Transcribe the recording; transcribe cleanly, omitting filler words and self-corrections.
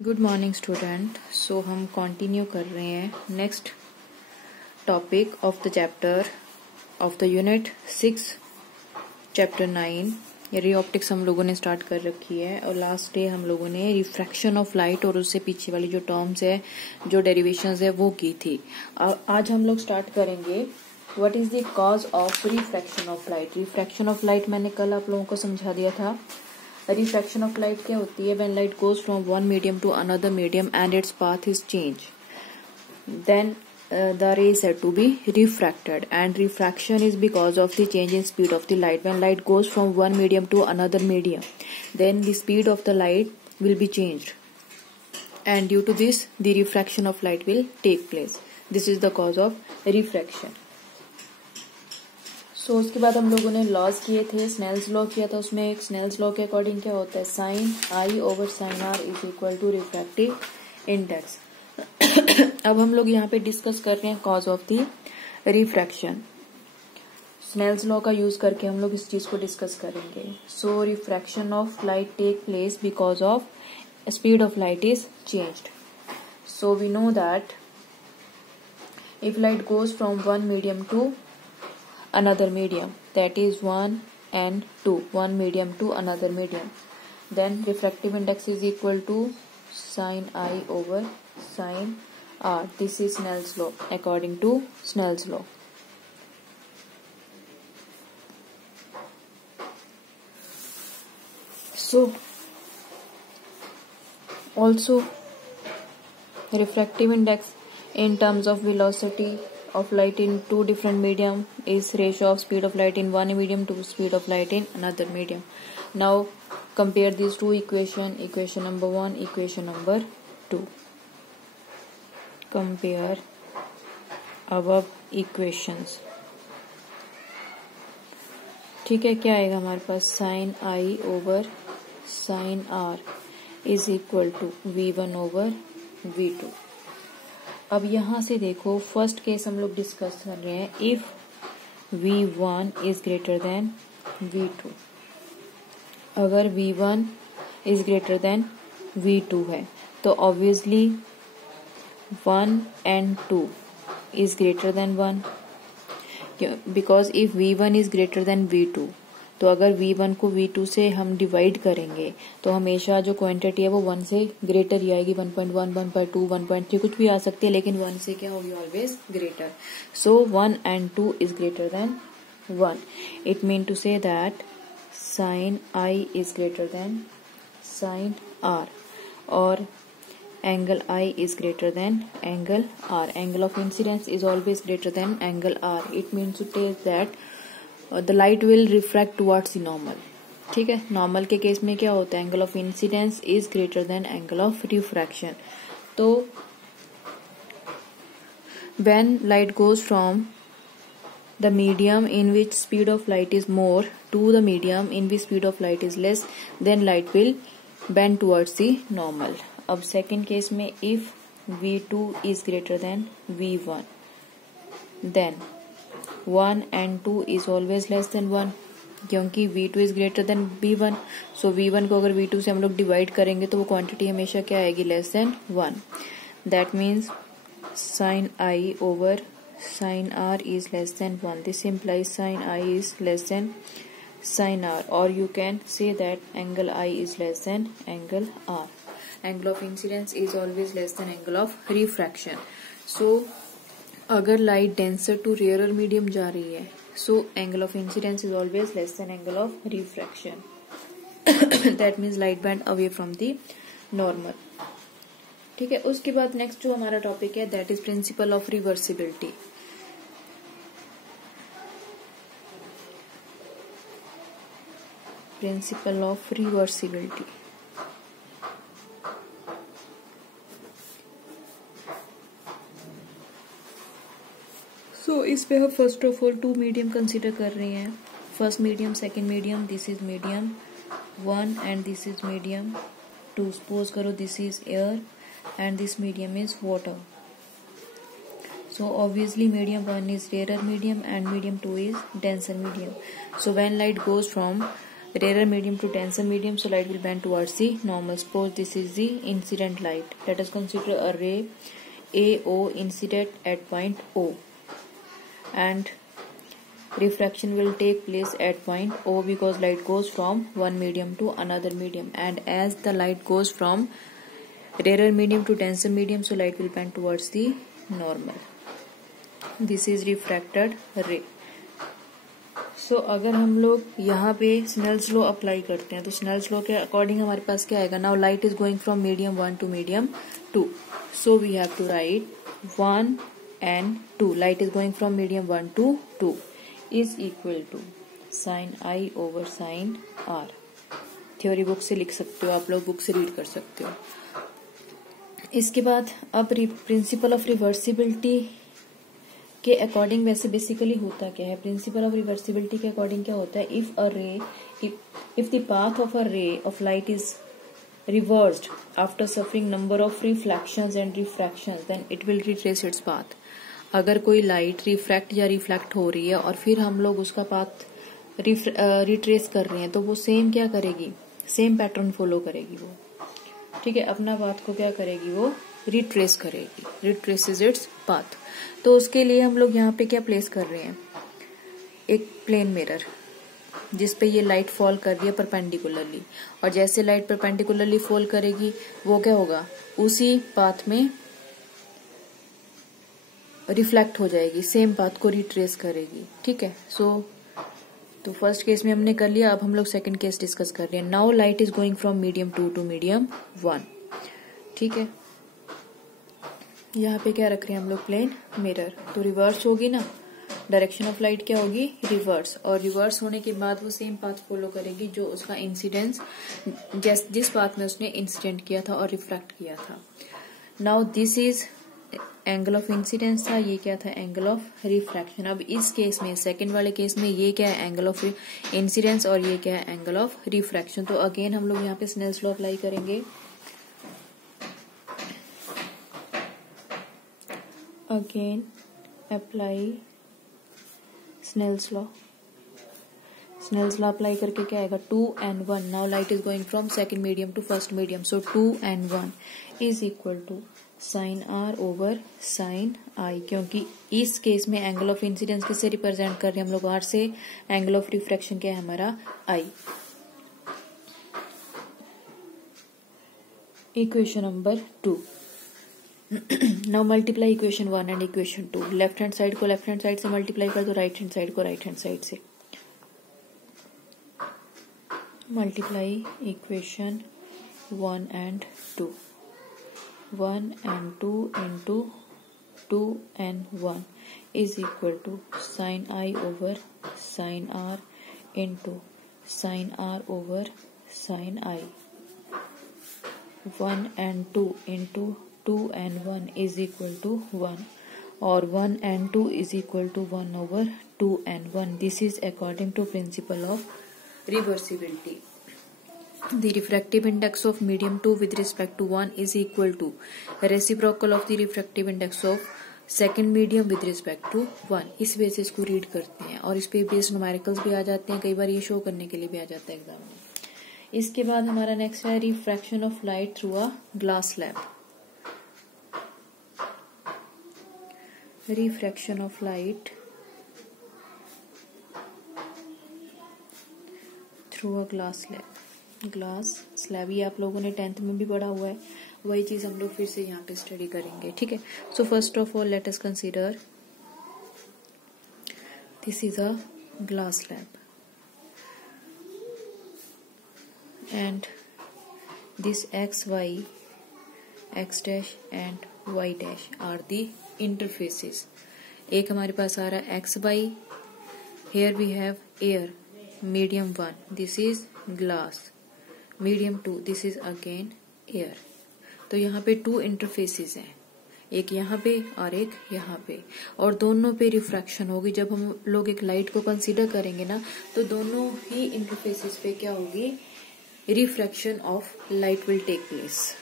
Good morning student. सो हम continue कर रहे हैं next topic of the chapter of the unit 6 chapter 9। Ray optics हम लोगों ने स्टार्ट कर रखी है और लास्ट डे हम लोगों ने रिफ्रैक्शन ऑफ लाइट और उससे पीछे वाली जो टर्म्स है, जो डेरिवेशंस है, वो की थी। आज हम लोग स्टार्ट करेंगे what is the cause of refraction of light. Refraction of light मैंने कल आप लोगों को समझा दिया था। रिफ्रैक्शन ऑफ लाइट क्या होती है? When light goes from one medium to another medium and its path is change, then the rays had to be refracted, and refraction is because of the change in speed of the light. When light goes from one medium to another medium, then the speed of the light will be changed, and due to this the refraction of light will take place. This is the cause of refraction. So उसके बाद हम लोगों ने laws किए थे। Snell's law किया था, उसमें एक स्नेल्स लॉ के अकॉर्डिंग क्या होता है, sine I over sine R is equal to refractive index. अब हम लोग यहाँ पे डिस्कस कर रहे हैं cause of the refraction. Snell's law का यूज करके हम लोग इस चीज को डिस्कस करेंगे। So refraction of light take place because of speed of light is changed. So we know that if light goes from one medium to another medium, that is 1 and 2, one medium to another medium, then refractive index is equal to sin I over sin R. This is Snell's law according to Snell's law. So also refractive index in terms of velocity of light in two different medium is ratio of speed of light in one medium to speed of light in another medium. Now compare these two equation number 1, equation number 2. Compare above equations. ठीक है, क्या आएगा हमारे पास? Sine I over sine R is equal to V1 over V2। अब यहां से देखो, फर्स्ट केस हम लोग डिस्कस कर रहे हैं। If V1 is greater then V2, अगर V1 is greater then V2 है तो obviously 1 and 2 is greater than 1, because if V1 is greater then V2, तो अगर V1 को V2 से हम डिवाइड करेंगे तो हमेशा जो क्वांटिटी है वो 1 से ग्रेटर ही आएगी। 1.1, 1.2, 1.3 कुछ भी आ सकती है, लेकिन 1 से क्या होगी? Always greater. So 1 and 2 is greater than 1। It mean to say that sine I is greater than sine R और angle I is greater than angle R. Angle of incidence is always greater than angle R. It means to take that the light will refract towards the normal. ठीक है, normal के case में क्या होता है? Angle of incidence is greater than angle of refraction. तो when light goes from the medium in which speed of light is more to the medium in which speed of light is less, then light will bend towards the normal. अब second case में if V2 is greater than V1, then 1 and 2 is always less than 1, क्योंकि V2 is greater than V1। So V1 को अगर V2 से हम लोग divide करेंगे तो वो क्वांटिटी हमेशा क्या आएगी? Less than 1। That means sine I over sine R is less than 1। This implies sine I is less than sine R, और you can say that angle I is less than angle R. Angle of incidence is always less than angle of refraction. So अगर light denser to rarer medium जा रही है, so angle of incidence is always less than angle of refraction. That means light bend away from the normal. ठीक है, उसके बाद next जो हमारा टॉपिक है that is principle of reversibility. Principle of reversibility. इस पे हम first of all 2 medium consider कर रहे हैं। First medium, second medium. This is medium 1 and this is medium 2। Suppose करो this is air and this medium is water. So obviously medium 1 is rarer medium and medium 2 is denser medium. So when light goes from rarer medium to denser medium, so light will bend towards the normal. Suppose this is the incident light. Let us consider a ray AO incident at point O, and refraction will take place at point O because light goes from one medium to another medium, and as the light goes from rarer medium to denser medium, so light will bend towards the normal. This is refracted ray. सो अगर हम लोग यहाँ पे Snell's law apply करते हैं तो Snell's law के according हमारे पास क्या आएगा? Now light is going from medium 1 to medium 2, so we have to write 1 and 2. Light is going from medium 1 to 2 is equal to sine I over sine r. Theory book से लिख सकते हो, आप लोग बुक से read कर सकते हो. इसके बाद अब प्रिंसिपल ऑफ रिवर्सिबिलिटी के अकॉर्डिंग वैसे बेसिकली होता क्या है? प्रिंसिपल ऑफ रिवर्सिबिलिटी के अकॉर्डिंग क्या होता है? If the path of a ray of light is reversed after suffering number of reflections and refractions, then it will retrace its path. अगर कोई लाइट रिफ्रैक्ट या रिफ्लेक्ट हो रही है और फिर हम लोग उसका पाथ रिट्रेस कर रहे हैं, तो वो सेम क्या करेगी? सेम पैटर्न फॉलो करेगी वो. ठीक है, अपना पाथ को क्या करेगी? वो रिट्रेस करेगी. Retraces its path. तो उसके लिए हम लोग यहाँ पे क्या प्लेस कर रहे हैं? एक प्लेन मिरर जिसपे ये लाइट फॉल कर रही है परपेंडिकुलरली, और जैसे लाइट परपेंडिकुलरली फॉल करेगी वो क्या होगा? उसी पाथ में रिफ्लेक्ट हो जाएगी, सेम पाथ को रिट्रेस करेगी. ठीक है, तो फर्स्ट केस में हमने कर लिया. अब हम लोग सेकंड केस डिस्कस कर रहे हैं. Now light is going from medium 2 to medium 1. ठीक है, यहाँ पे क्या रख रहे हैं हम लोग? Plane mirror. तो रिवर्स होगी ना, डायरेक्शन ऑफ लाइट क्या होगी? रिवर्स. और रिवर्स होने के बाद वो सेम पाथ फॉलो करेगी जो उसका इंसिडेंस, जिस पाथ में उसने इंसिडेंट किया था और रिफ्रैक्ट किया था. Now this is angle of incidence था, ये क्या था? Angle of refraction. अब इस केस में, सेकंड वाले केस में, ये क्या है? एंगल ऑफ इंसिडेंस, और ये क्या है? Angle of refraction. तो अगेन हम लोग यहाँ पे स्नेल्स लॉ अप्लाई करेंगे. Again apply Snell's law. Snell's law apply करके क्या आएगा? 2 and 1. Now light is going from second medium to first medium, so 2 and 1 is equal to sine R over sine I. क्योंकि इस case में angle of incidence किससे represent कर रहे हैं हम लोग? आर से. एंगल ऑफ रिफ्रैक्शन क्या है हमारा? I. Equation number 2. Now multiply equation 1 and equation 2. Left hand side को लेफ्ट हैंड साइड से मल्टीप्लाई कर दो, राइट हैंड साइड को राइट हैंड साइड से. Multiply equation 1 and 2. 1 and 2 into 2 and 1 is equal to sin I over sin R into sin R over sin I. 1 and 2 into 2 and 1 is equal to 1, or 1 and 2 is equal to 1 over 2 and 1. This is according to principle of reversibility. The refractive index of medium 2 with respect to 1 is equal to reciprocal of the refractive index of second medium with respect to 1. इस वे से इसको read करते हैं, और इस पे based numericals भी आ जाते हैं, कई बार ये शो करने के लिए भी आ जाता है एग्जाम में. इसके बाद हमारा नेक्स्ट है refraction of light through a glass slab. Refraction of light through a glass slab. Glass slab ये आप लोगों ने 10th में भी पढ़ा हुआ है, वही चीज हम लोग फिर से यहाँ पे स्टडी करेंगे. ठीक है, so first of all let us consider this is a glass slab and this x, y, x dash and y dash are the interfaces. एक हमारे पास आ रहा है x, y. Here we have air, medium 1, this is glass. Medium 2, this is again air. तो यहाँ पे 2 interfaces हैं, एक यहाँ पे और एक यहाँ पे, और दोनों पे रिफ्रैक्शन होगी. जब हम लोग एक लाइट को कंसीडर करेंगे ना, तो दोनों ही इंटरफेसेस पे क्या होगी? Refraction of light will take place.